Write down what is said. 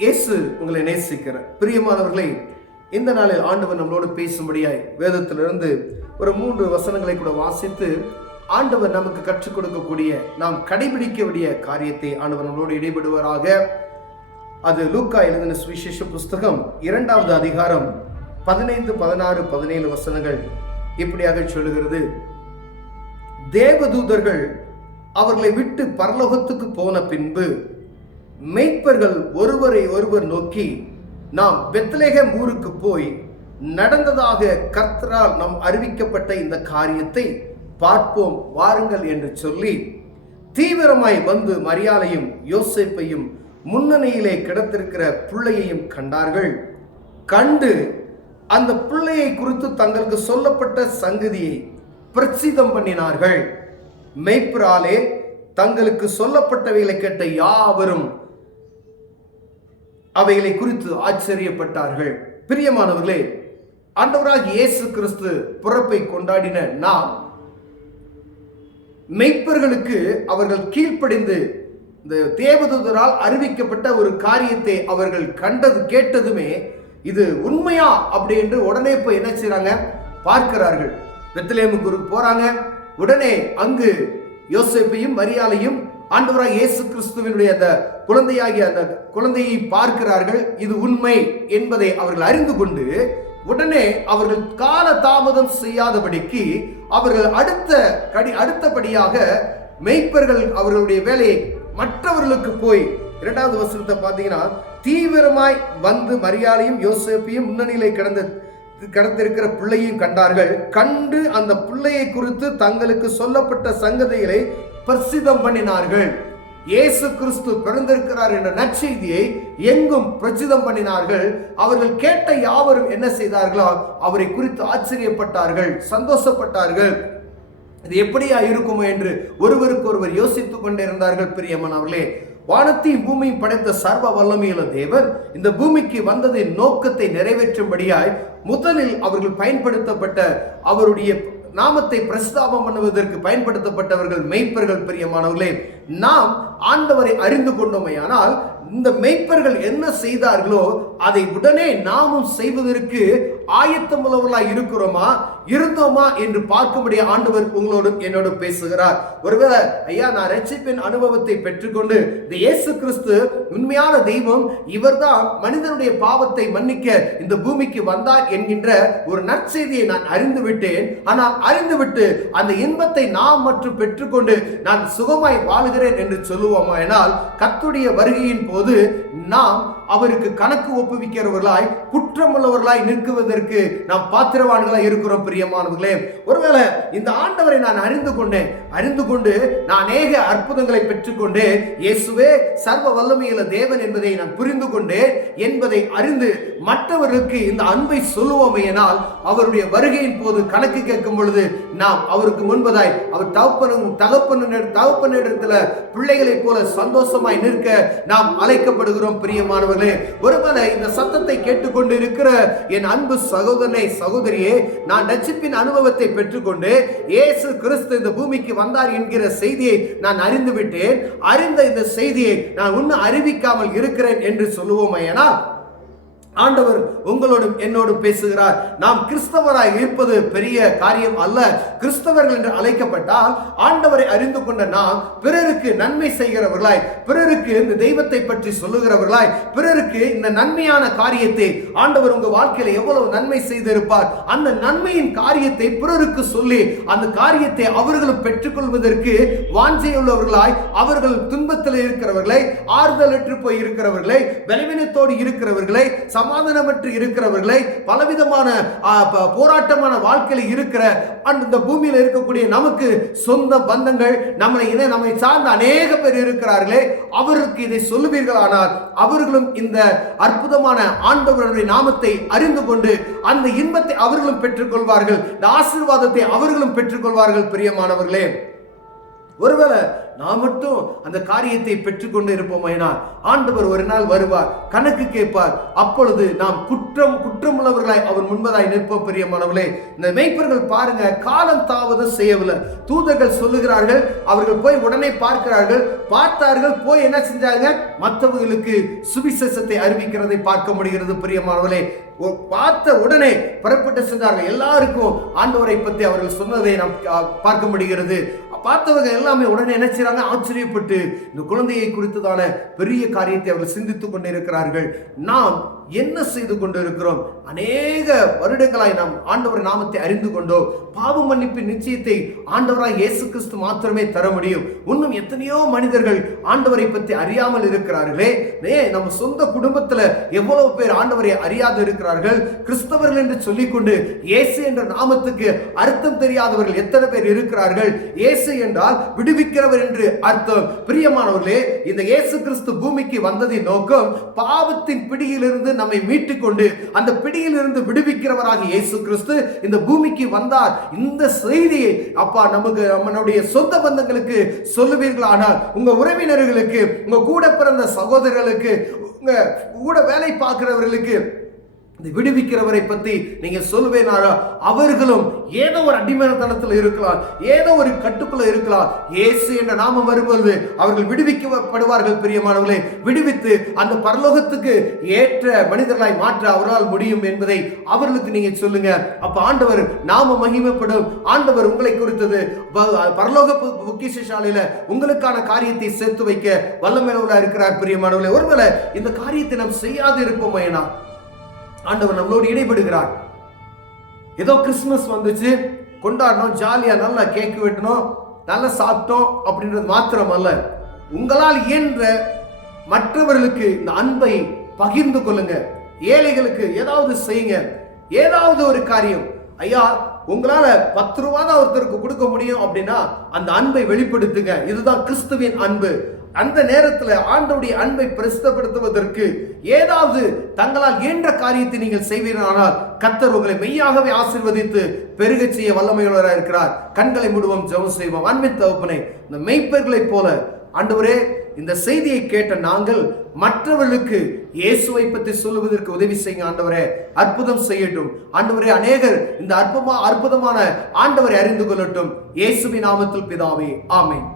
இயேசு உங்களை நேசிக்கிற பிரியமானவர்களே, இந்த நாளில் ஆண்டவர் நம்மளோடு பேசும்படியாய் வேதத்திலிருந்து ஒரு 3 வசனங்களை கூட வாசித்து ஆண்டவர் நமக்கு கற்றுக் கொடுக்கக்கூடிய, நாம் கடைபிடிக்க வேண்டிய காரியத்தை ஆண்டவர் நம்மளோடு இடைபடுவாராக. அது லூக்கா எழுதின சுவிசேஷ புஸ்தகம் 2வது அதிகாரம் 15, 16, 17 வசனங்கள் இப்படியாக சொல்லுகிறது. தேவதூதர்கள் அவர்களை விட்டு பரலோகத்துக்கு போன பின்பு மேய்ப்பர்கள் ஒருவரை ஒருவர் நோக்கி, நாம் பெத்லகேம் ஊருக்கு போய் நடந்ததாக கர்த்தரால் நாம் அறிவிக்கப்பட்ட இந்த காரியத்தை பார்ப்போம் வாருங்கள் என்று சொல்லி தீவிரமாய் வந்து மரியாளையும் யோசேப்பையும் முன்னணியிலே கிடத்திருக்கிற பிள்ளையையும் கண்டார்கள். கண்டு அந்த பிள்ளையை குறித்து தங்களுக்கு சொல்லப்பட்ட சங்கதியை பிரசித்தம் பண்ணினார்கள். மேய்ப்பராலே தங்களுக்கு சொல்லப்பட்டவைகளை கேட்ட யாவரும் அவைகளை குறித்து ஆச்சரியப்பட்டார்கள். பிரியமானவர்களே, ஆண்டவராகிய இயேசு கிறிஸ்து பிறப்பை கொண்டாடின நாம் மெய்ப்பர்களுக்கு அவர்கள் கீழ்ப்படிந்து இந்த தேவதூதரால் அறிவிக்கப்பட்ட ஒரு காரியத்தை அவர்கள் கண்டது கேட்டதுமே இது உண்மையா அப்படி என்று உடனே போய் என்ன செய்றாங்க, பார்க்கிறார்கள். பெத்லகேமுக்கு போறாங்க. உடனே அங்கு யோசேப்பையும் மரியாளையும் ஆண்டவராகிய இயேசு கிறிஸ்துவினுடைய அந்த குழந்தையாகிய அந்த குழந்தையை பார்க்கிறார்கள். இது உண்மை என்பதை அவர்கள் அறிந்து கொண்டு உடனே அவர்கள் கால தாமதம் செய்யாதபடிக்கு அவர்கள் அடுத்தபடியாக மெய்ப்பர்கள் அவர்களுடைய வேலையை மற்றவர்களுக்கு போய் 2வது வசனத்தை பார்த்தீங்கன்னா, தீவிரமாய் வந்து மரியாளையும் யோசேப்பையும் முன்னணியிலே கிடந்திருக்கிற பிள்ளையும் கண்டார்கள். கண்டு அந்த பிள்ளையை குறித்து தங்களுக்கு சொல்லப்பட்ட சங்கதிகளை பிரசித்தம் பண்ணினார்கள். இயேசு கிறிஸ்து பிறந்திருக்கிறார் என்ற நற்செய்தியை எங்கும் பிரசித்தம் பண்ணினார்கள். அவர்கள் கேட்ட யாவரும் என்ன செய்தார்களோ அவரை குறித்து ஆச்சரியப்பட்டார்கள், சந்தோஷப்பட்டார்கள். இது எப்படியா இருக்குமோ என்று ஒருவருக்கு ஒருவர் யோசித்துக் கொண்டிருந்தார்கள். பிரியமானவர்களே, வானத்தையும் பூமியும் படைத்த சர்வ வல்லமையுள்ள தேவன் இந்த பூமிக்கு வந்ததின் நோக்கத்தை நிறைவேற்றும்படியாய் முதலில் அவர்கள் பயன்படுத்தப்பட்ட அவருடைய நாமத்தை பிரஸ்தாபம் பண்ணுவதற்கு பயன்படுத்தப்பட்டவர்கள் மெய்ப்பர்கள். பிரியமானவர்களே, நாம் ஆண்டவரை அறிந்து கொண்டோமையானால் இந்த மெய்ப்பர்கள் என்ன செய்தார்களோ அதை உடனே நாமும் செய்வதற்கு ஆயத்தமுள்ளவர்களாய் இருந்தோமா என்று பார்க்கும்படிய ஆண்டவர் உங்களோடு என்னோடு பேசுகிறார். ஒருவேளை ஐயா, நான் ரட்சிப்பின் அனுபவத்தை பெற்றுக்கொண்டு இந்த இயேசு கிறிஸ்து உண்மையான தெய்வம், இவர்தான் மனிதனுடைய பாவத்தை மன்னிக்க இந்த பூமிக்கு வந்தார் என்கின்ற ஒரு நற்செய்தியை நான் அறிந்து விட்டேன். ஆனால் அறிந்துவிட்டு அந்த இன்பத்தை நாம் மற்றும் பெற்றுக்கொண்டு நான் சுகமாய் வாழுகிறேன் என்று சொல்லுவோமா என்னால் கர்த்தருடைய வருகையின் போது நாம் அவருக்கு கணக்கு ஒப்புவிக்கிறவர்களாய் குற்றமுள்ளவர்களாய் நிற்குவதற்கு நாம் பாத்திரவான்களாய் இருக்கிறோம். பிரியமானவர்களே, ஒருவேளை இந்த ஆண்டவரை நான் அறிந்து கொண்டு நான் அநேக அற்புதங்களை பெற்றுக்கொண்டு இயேசுவே சர்வ வல்லமையுள்ள தேவன் என்பதை நான் புரிந்து கொண்டேன் என்பதை அறிந்து மற்றவர்களுக்கு இந்த அன்பை சொல்லுவோமையினால் அவருடைய வருகையின் போது கணக்கு கேட்கும் பொழுது நாம் அவருக்கு முன்பதாய் அவர் தகப்பனிடத்துல பிள்ளைகளைப் போல சந்தோஷமாய் நிற்க நாம் அழைக்கப்படுகிறோம். பிரியமானவர்களே, ஒருவேளை இந்த சத்தத்தை கேட்டுக்கொண்டு இருக்கிற என் அன்பு சகோதரனே, சகோதரியே, நான் ரட்சிப்பின் அனுபவத்தை பெற்றுக்கொண்டு இயேசு கிறிஸ்து இந்த பூமிக்கு வந்தார் என்கிற செய்தியை நான் அறிந்து விட்டேன். அறிந்த இந்த செய்தியை நான் இன்னும் அறிவிக்காமல் இருக்கிறேன் என்று சொல்லுவோமையா, ஆண்டவர் உங்களோடும் என்னோடும் பேசுகிறார். நாம் கிறிஸ்தவராய் இருப்பது பெரிய காரியம் அல்ல. கிறிஸ்தவர்கள் என்று அழைக்கப்பட்டால் ஆண்டவரை அறிந்து கொண்ட நாம் பிறருக்கு நன்மை செய்கிறவர்களாய், பிறருக்கு இந்த தெய்வத்தை பற்றி சொல்லுகிறவர்களாய், பிறருக்கு இந்த நன்மையான காரியத்தை ஆண்டவர் உங்க வாழ்க்கையில எவ்வளவு நன்மை செய்திருப்பார் அந்த நன்மையின் காரியத்தை பிறருக்கு சொல்லி அந்த காரியத்தை அவர்களும் பெற்றுக்கொள்வதற்கு வாஞ்சையுள்ளவர்களாய், அவர்கள் துன்பத்தில் இருக்கிறவர்களை, ஆறுதலற்று போய் இருக்கிறவர்களை, பலவீனத்தோடு இருக்கிறவர்களை, சமாதானமற்று இருக்கிறவர்களை, பலவிதமான போராட்டமான வாழ்க்கையில் இருக்கிற அந்த பூமியில் இருக்கக்கூடிய நமக்கு சொந்த பந்தங்கள், நம்மை சார்ந்த அநேக பேர் இருக்கிறார்களே, அவருக்கு இதை சொல்லுவீர்களானால் அவர்களும் இந்த அற்புதமான ஆண்டவருடைய நாமத்தை அறிந்து கொண்டு அந்த இன்பத்தை அவர்களும் பெற்றுக்கொள்வார்கள், இந்த ஆசீர்வாதத்தை அவர்களும் பெற்றுக்கொள்வார்கள். பிரியமானவர்களே, ஒருவேளை நான் மட்டும் அந்த காரியத்தை பெற்றுக்கொண்டு இருப்போமேனா, ஆண்டவர் ஒரு நாள் வருவார், கணக்கு கேட்பார். அப்பொழுது நாம் குற்றமுள்ளவர்களாய் அவர் முன்பதாய் நிற்போம். பிரியமானவர்களே, இந்த மேய்ப்பர்கள் பாருங்க, காலம் தாமதம் செய்யவில்லை. தூதர்கள் சொல்லுகிறார்கள், அவர்கள் போய் உடனே பார்க்கிறார்கள். பார்த்தார்கள், போய் என்ன செஞ்சாங்க? மற்றவர்களுக்கு சுவிசேஷத்தை அறிவிக்கிறதை பார்க்க முடிகிறது. பிரியமானவர்களே, பார்த்த உடனே புறப்பட்டு சென்றார்கள். எல்லாருக்கும் ஆண்டவரை பற்றி அவர்கள் சொன்னதை நாம் பார்க்க முடிகிறது. பார்த்தவங்க எல்லாமே உடனே என்ன செய்றாங்க? ஆச்சரியப்பட்டு இந்த குழந்தையை குறித்ததான பெரிய காரியத்தை அவர்கள் சிந்தித்துக் கொண்டிருக்கிறார்கள். நாம் என்ன செய்து கொண்டிருக்கிறோம்? அநேக வருடங்களாய் நாம் ஆண்டவர் நாமத்தை அறிந்து கொண்டோம். பாவ மன்னிப்பின் நிச்சயத்தை ஆண்டவராய் இயேசு கிறிஸ்து மாத்திரமே தர முடியும். இன்னும் எத்தனையோ மனிதர்கள் ஆண்டவரை பற்றி அறியாமல் இருக்கிறார்களே. நம்ம சொந்த குடும்பத்துல எவ்வளவு பேர் ஆண்டவரை அறியாது இருக்கிறார்கள். கிறிஸ்தவர்கள் என்று சொல்லிக்கொண்டு இயேசு என்ற நாமத்துக்கு அர்த்தம் தெரியாதவர்கள் எத்தனை பேர் இருக்கிறார்கள். இயேசு என்றால் விடுவிக்கிறவர் என்று அர்த்தம். பிரியமானவர்களே, இந்த இயேசு கிறிஸ்து பூமிக்கு வந்ததின் நோக்கம் பாவத்தின் பிடியிலிருந்து நம்மை மீட்டுக் கொண்டு அந்த பிடியிலிருந்து விடுவிக்கிறவராக இயேசு கிறிஸ்து இந்த பூமிக்கு வந்தார். இந்த செய்தியை அப்பா நம்முடைய சொந்த பந்தங்களுக்கு சொல்லுவீர்களானால், உங்க உறவினர்களுக்கு, உங்க கூட பிறந்த சகோதரர்களுக்கு, உங்க கூட வேலை பார்க்கிறவர்களுக்கு விடுவிக்கிறவரை பற்றி நீங்க சொல்லுவேனாரா, அவர்களும் ஏதோ ஒரு அடிமைத்தனத்தில் இருக்கலாம், ஏதோ ஒரு கட்டுக்குள்ள இருக்கலாம். இயேசு என்ற நாமம் வரும்போது அவர்கள் விடுவிக்கப்படுவார்கள். பிரியமானவர்களே, விடுவித்து அந்த பரலோகத்துக்கு ஏற்ற மனிதர்களாய் மாற்ற அவரால் முடியும் என்பதை அவர்களுக்கு நீங்க சொல்லுங்க. அப்ப ஆண்டவர் நாம மகிமைப்படும். ஆண்டவர் உங்களை குறித்தது பரலோக பொக்கிஷசாலையில உங்களுக்கான காரியத்தை சேர்த்து வைக்க வல்லமையுள்ளவராக இருக்கிறார். பிரியமானவர்களே, ஒருவேளை இந்த காரியத்தை நாம் செய்யாது இருப்போமேனா, ஆண்டவர் நம்மளோடு இடைபடுகிறார். ஏதோ கிறிஸ்துமஸ் வந்துச்சு, கொண்டாடணும், ஜாலியா நல்லா கேக் வெட்டணும், நல்லா சாப்பிட்டோம் அப்படின்றது மாத்திரம் அல்ல, உங்களால் இயன்ற மற்றவர்களுக்கு இந்த அன்பை பகிர்ந்து கொள்ளுங்க. ஏழைகளுக்கு ஏதாவது செய்யுங்க. ஏதாவது ஒரு காரியம், ஐயா உங்களால 10 ரூபா தான் ஒருத்தருக்கு கொடுக்க முடியும் அப்படின்னா அந்த அன்பை வெளிப்படுத்துங்க. இதுதான் கிறிஸ்துவின் அன்பு. அந்த நேரத்தில் ஆண்டவருடைய அன்பை பிரசித்தப்படுத்துவதற்கு ஏதாவது தங்களால் இயன்ற காரியத்தை நீங்கள் செய்வீர்களானால் கர்த்தர் உங்களை மெய்யாகவே ஆசீர்வதித்து பெருக செய்ய வல்லமையுள்ளவராக இருக்கிறார். கண்களை மூடுவோம், ஜெபம் செய்வோம். அன்பின் தகப்பனே, இந்த மெய்ப்பர்களைப் போல ஆண்டவரே, இந்த செய்தியை கேட்ட நாங்கள் மற்றவர்களுக்கு இயேசுவை பற்றி சொல்லுவதற்கு உதவி செய்யுங்க. ஆண்டவரே, அற்புதம் செய்யட்டும். ஆண்டவரே, அநேகர் இந்த அற்புதமான ஆண்டவரை அறிந்து கொள்ளட்டும். இயேசுவின் நாமத்தில் பிதாவே, ஆமென்.